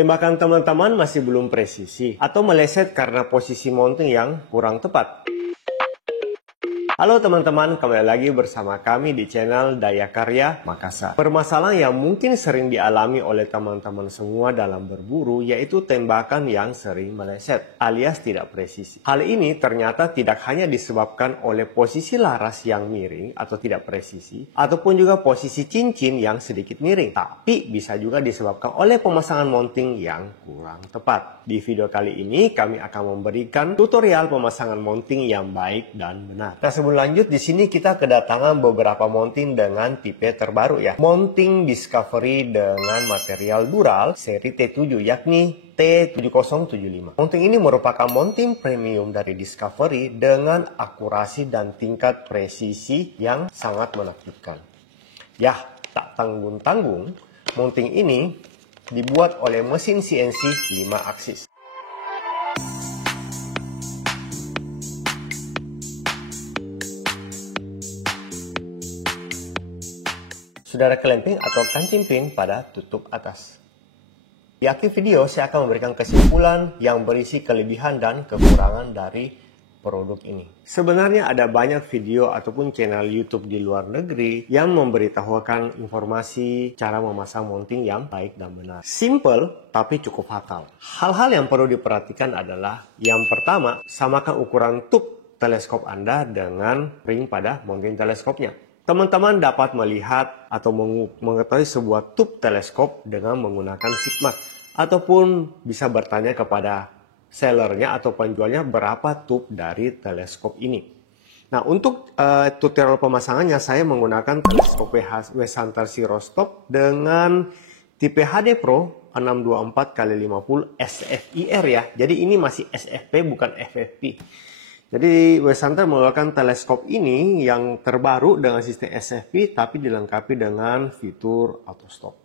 Tembakan teman-teman masih belum presisi atau meleset karena posisi mounting yang kurang tepat. Halo teman-teman, kembali lagi bersama kami di channel Daya Karya Makassar. Permasalahan yang mungkin sering dialami oleh teman-teman semua dalam berburu yaitu tembakan yang sering meleset alias tidak presisi. Hal ini ternyata tidak hanya disebabkan oleh posisi laras yang miring atau tidak presisi ataupun juga posisi cincin yang sedikit miring, tapi bisa juga disebabkan oleh pemasangan mounting yang kurang tepat. Di video kali ini kami akan memberikan tutorial pemasangan mounting yang baik dan benar. Nah, sebelum lanjut, di sini kita kedatangan beberapa mounting dengan tipe terbaru ya. Mounting Discovery dengan material dural seri T7 yakni T7075. Mounting ini merupakan mounting premium dari Discovery dengan akurasi dan tingkat presisi yang sangat menakjubkan. Ya, tak tanggung-tanggung, mounting ini dibuat oleh mesin CNC 5 aksis. Sudah ada clamping atau kancing pin pada tutup atas. Di akhir video saya akan memberikan kesimpulan yang berisi kelebihan dan kekurangan dari produk ini. Sebenarnya ada banyak video ataupun channel YouTube di luar negeri yang memberitahukan informasi cara memasang mounting yang baik dan benar. Simple tapi cukup fatal. Hal-hal yang perlu diperhatikan adalah yang pertama, samakan ukuran tube teleskop Anda dengan ring pada mounting teleskopnya. Teman-teman dapat melihat atau mengetahui sebuah tube teleskop dengan menggunakan Sigma ataupun bisa bertanya kepada sellernya atau penjualnya berapa tube dari teleskop ini. Nah, untuk tutorial pemasangannya saya menggunakan teleskop West Hunter Sirostop dengan tipe HD Pro 624x50 SFIR ya. Jadi ini masih SFP bukan FFP. Jadi West Hunter mengeluarkan teleskop ini yang terbaru dengan sistem SFP tapi dilengkapi dengan fitur auto stop.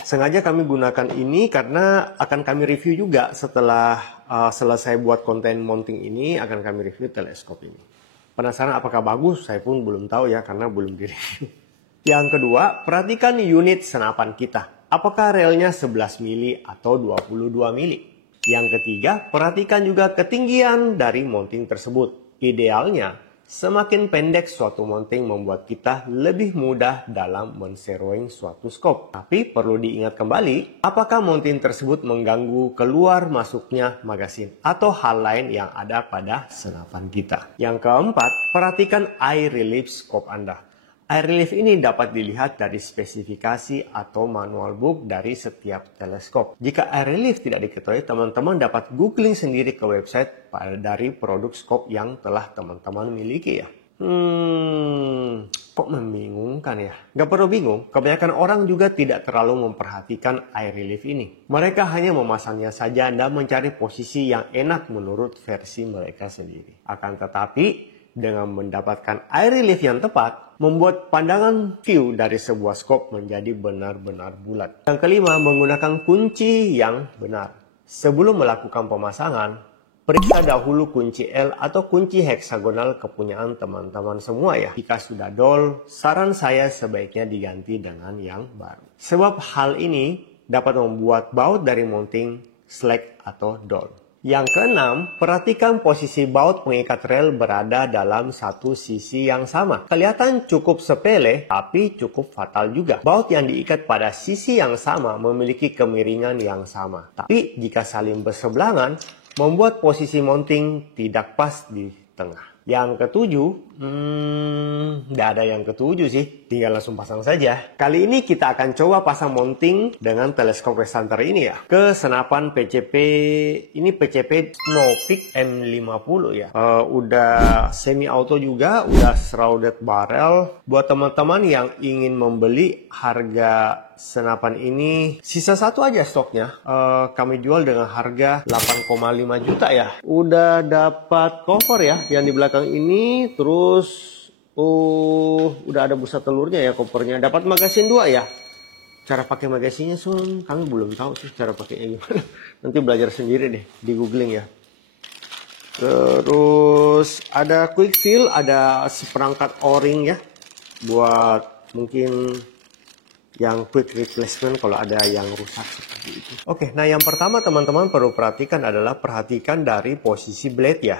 Sengaja kami gunakan ini karena akan kami review juga setelah selesai buat konten mounting ini, akan kami review teleskop ini. Penasaran apakah bagus? Saya pun belum tahu ya karena belum direview. Yang kedua, perhatikan unit senapan kita. Apakah relnya 11 mili atau 22 mili? Yang ketiga, perhatikan juga ketinggian dari mounting tersebut. Idealnya, semakin pendek suatu mounting membuat kita lebih mudah dalam men-zeroing suatu scope. Tapi perlu diingat kembali, apakah mounting tersebut mengganggu keluar masuknya magasin atau hal lain yang ada pada senapan kita. Yang keempat, perhatikan eye relief scope Anda. Eye relief ini dapat dilihat dari spesifikasi atau manual book dari setiap teleskop. Jika eye relief tidak diketahui, teman-teman dapat googling sendiri ke website dari produk scope yang telah teman-teman miliki ya. Kok membingungkan ya? Gak perlu bingung, kebanyakan orang juga tidak terlalu memperhatikan eye relief ini. Mereka hanya memasangnya saja dan mencari posisi yang enak menurut versi mereka sendiri. Akan tetapi, dengan mendapatkan eye relief yang tepat, membuat pandangan view dari sebuah scope menjadi benar-benar bulat. Yang kelima, menggunakan kunci yang benar. Sebelum melakukan pemasangan, periksa dahulu kunci L atau kunci heksagonal kepunyaan teman-teman semua ya. Jika sudah dol, saran saya sebaiknya diganti dengan yang baru. Sebab hal ini dapat membuat baut dari mounting slack atau dol. Yang keenam, perhatikan posisi baut pengikat rel berada dalam satu sisi yang sama. Kelihatan cukup sepele, tapi cukup fatal juga. Baut yang diikat pada sisi yang sama memiliki kemiringan yang sama. Tapi jika saling berseberangan, membuat posisi mounting tidak pas di tengah. Yang ketujuh, nggak ada yang ketujuh sih, tinggal langsung pasang saja. Kali ini kita akan coba pasang mounting dengan teleskop West Hunter ini ya, ke senapan PCP, ini PCP Snowpeak M50 ya. Udah semi auto juga, udah shrouded barrel. Buat teman-teman yang ingin membeli, harga senapan ini sisa satu aja stoknya. Kami jual dengan harga 8,5 juta ya. Udah dapat cover ya yang di belakang ini, terus udah ada busa telurnya ya kopernya. Dapat magasin 2 ya. Cara pakai magasinnya kami belum tahu sih cara pakainya gimana. Nanti belajar sendiri deh di googling ya. Terus ada quick fill, ada seperangkat o-ring ya buat mungkin yang quick replacement kalau ada yang rusak. seperti itu. Oke, nah yang pertama teman-teman perlu perhatikan adalah perhatikan dari posisi blade ya.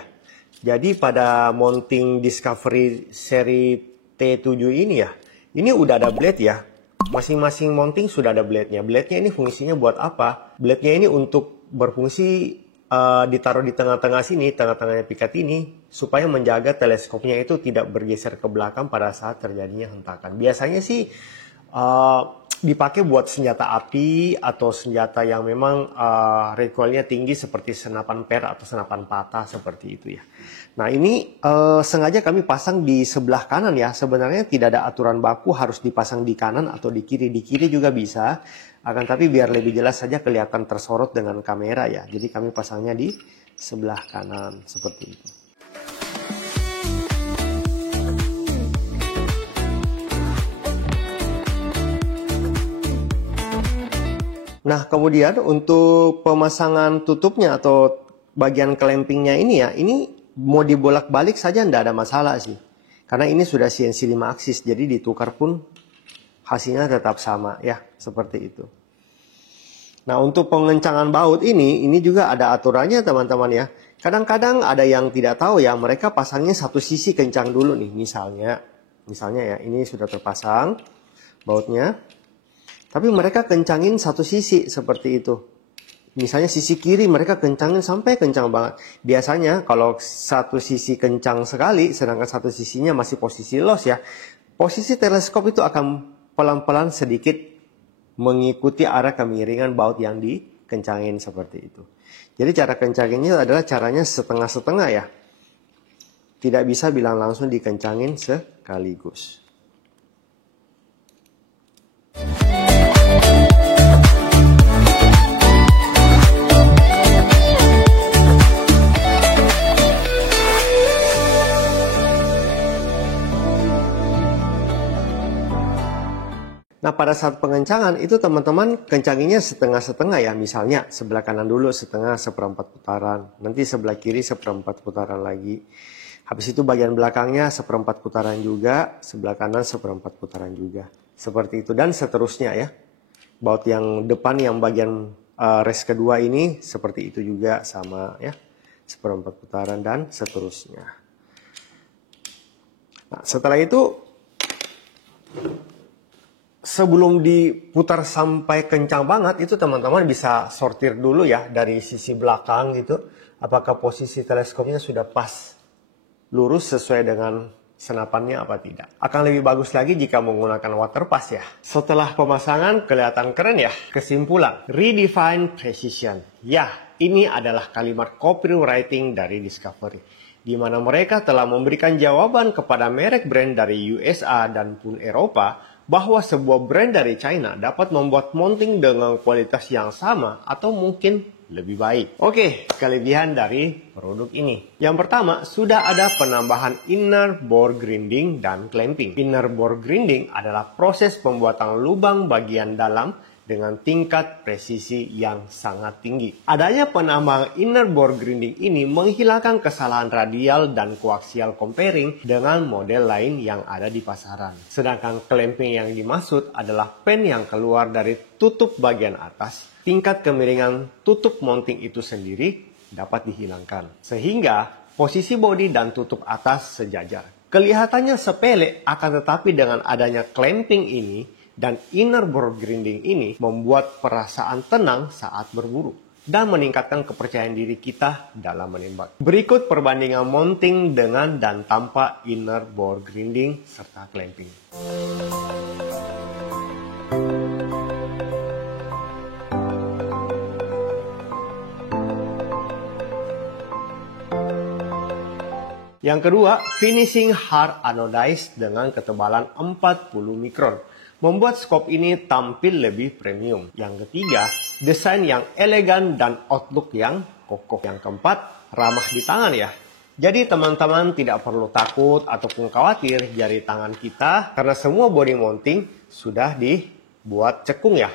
Jadi pada mounting Discovery seri T7 ini ya, ini udah ada blade ya. Masing-masing mounting sudah ada blade-nya. Blade-nya ini fungsinya buat apa? Blade-nya ini untuk berfungsi ditaruh di tengah-tengah sini, tengah-tengahnya pikat ini, supaya menjaga teleskopnya itu tidak bergeser ke belakang pada saat terjadinya hentakan. Biasanya sih dipakai buat senjata api atau senjata yang memang recoilnya tinggi seperti senapan per atau senapan patah seperti itu ya. Nah ini sengaja kami pasang di sebelah kanan ya. Sebenarnya tidak ada aturan baku harus dipasang di kanan atau di kiri. Di kiri juga bisa. Akan tapi biar lebih jelas saja kelihatan tersorot dengan kamera ya. Jadi kami pasangnya di sebelah kanan seperti itu. Nah kemudian untuk pemasangan tutupnya atau bagian clampingnya ini ya. Ini mau dibolak-balik saja tidak ada masalah sih. Karena ini sudah CNC 5 aksis. Jadi ditukar pun hasilnya tetap sama ya, seperti itu. Nah untuk pengencangan baut ini juga ada aturannya teman-teman ya. Kadang-kadang ada yang tidak tahu ya, mereka pasangnya satu sisi kencang dulu nih. Misalnya ya, ini sudah terpasang bautnya. Tapi mereka kencangin satu sisi seperti itu. Misalnya sisi kiri mereka kencangin sampai kencang banget. Biasanya kalau satu sisi kencang sekali, sedangkan satu sisinya masih posisi loss ya. Posisi teleskop itu akan pelan-pelan sedikit mengikuti arah kemiringan baut yang dikencangin seperti itu. Jadi cara kencanginnya adalah caranya setengah-setengah ya. Tidak bisa bilang langsung dikencangin sekaligus. Nah pada saat pengencangan itu teman-teman kencanginnya setengah-setengah ya. Misalnya sebelah kanan dulu setengah seperempat putaran. Nanti sebelah kiri seperempat putaran lagi. Habis itu bagian belakangnya seperempat putaran juga. Sebelah kanan seperempat putaran juga. Seperti itu dan seterusnya ya. Baut yang depan yang bagian res kedua ini seperti itu juga sama ya. Seperempat putaran dan seterusnya. Nah setelah itu sebelum diputar sampai kencang banget itu teman-teman bisa sortir dulu ya dari sisi belakang gitu. Apakah posisi teleskopnya sudah pas lurus sesuai dengan senapannya apa tidak. Akan lebih bagus lagi jika menggunakan water pass ya. Setelah pemasangan kelihatan keren ya. Kesimpulan, redefine precision. Ya, ini adalah kalimat copywriting dari Discovery. Di mana mereka telah memberikan jawaban kepada merek brand dari USA dan pun Eropa bahwa sebuah brand dari China dapat membuat mounting dengan kualitas yang sama atau mungkin lebih baik. Oke, kelebihan dari produk ini. Yang pertama, sudah ada penambahan inner bore grinding dan clamping. Inner bore grinding adalah proses pembuatan lubang bagian dalam dengan tingkat presisi yang sangat tinggi. Adanya penambahan inner bore grinding ini menghilangkan kesalahan radial dan koaksial comparing dengan model lain yang ada di pasaran. Sedangkan clamping yang dimaksud adalah pen yang keluar dari tutup bagian atas. Tingkat kemiringan tutup mounting itu sendiri dapat dihilangkan. Sehingga posisi bodi dan tutup atas sejajar. Kelihatannya sepele, akan tetapi dengan adanya clamping ini dan inner bore grinding ini membuat perasaan tenang saat berburu dan meningkatkan kepercayaan diri kita dalam menembak. Berikut perbandingan mounting dengan dan tanpa inner bore grinding serta clamping. Yang kedua, finishing hard anodized dengan ketebalan 40 mikron. Membuat skop ini tampil lebih premium. Yang ketiga, desain yang elegan dan outlook yang kokoh. Yang keempat, ramah di tangan ya. Jadi teman-teman tidak perlu takut ataupun khawatir jari tangan kita karena semua body mounting sudah dibuat cekung ya.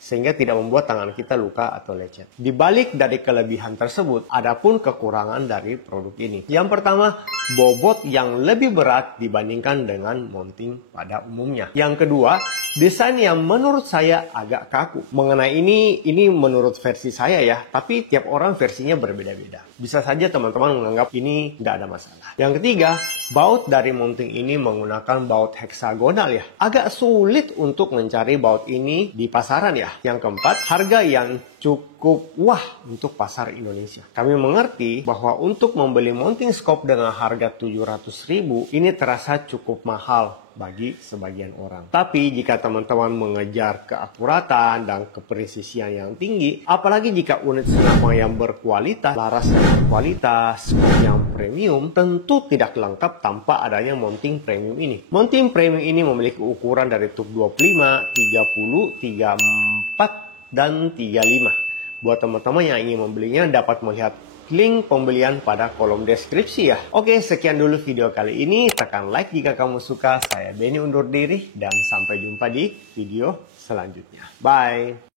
Sehingga tidak membuat tangan kita luka atau lecet. Di balik dari kelebihan tersebut, ada pun kekurangan dari produk ini. Yang pertama, bobot yang lebih berat dibandingkan dengan mounting pada umumnya. Yang kedua, desain yang menurut saya agak kaku. Mengenai ini menurut versi saya ya, tapi tiap orang versinya berbeda-beda. Bisa saja teman-teman menganggap ini nggak ada masalah. Yang ketiga, baut dari mounting ini menggunakan baut heksagonal ya. Agak sulit untuk mencari baut ini di pasaran ya. Yang keempat, harga yang cukup wah untuk pasar Indonesia. Kami mengerti bahwa untuk membeli mounting scope dengan harga 700.000 ini terasa cukup mahal bagi sebagian orang. Tapi jika teman-teman mengejar keakuratan dan kepresisian yang tinggi, apalagi jika unit senapan yang berkualitas, laras yang berkualitas, scope yang premium, tentu tidak lengkap tanpa adanya mounting premium ini. Mounting premium ini memiliki ukuran dari tube 25, 30, 34, dan 35. Buat teman-teman yang ingin membelinya dapat melihat link pembelian pada kolom deskripsi ya. Oke, sekian dulu video kali ini. Tekan like jika kamu suka. Saya Benny undur diri dan sampai jumpa di video selanjutnya. Bye!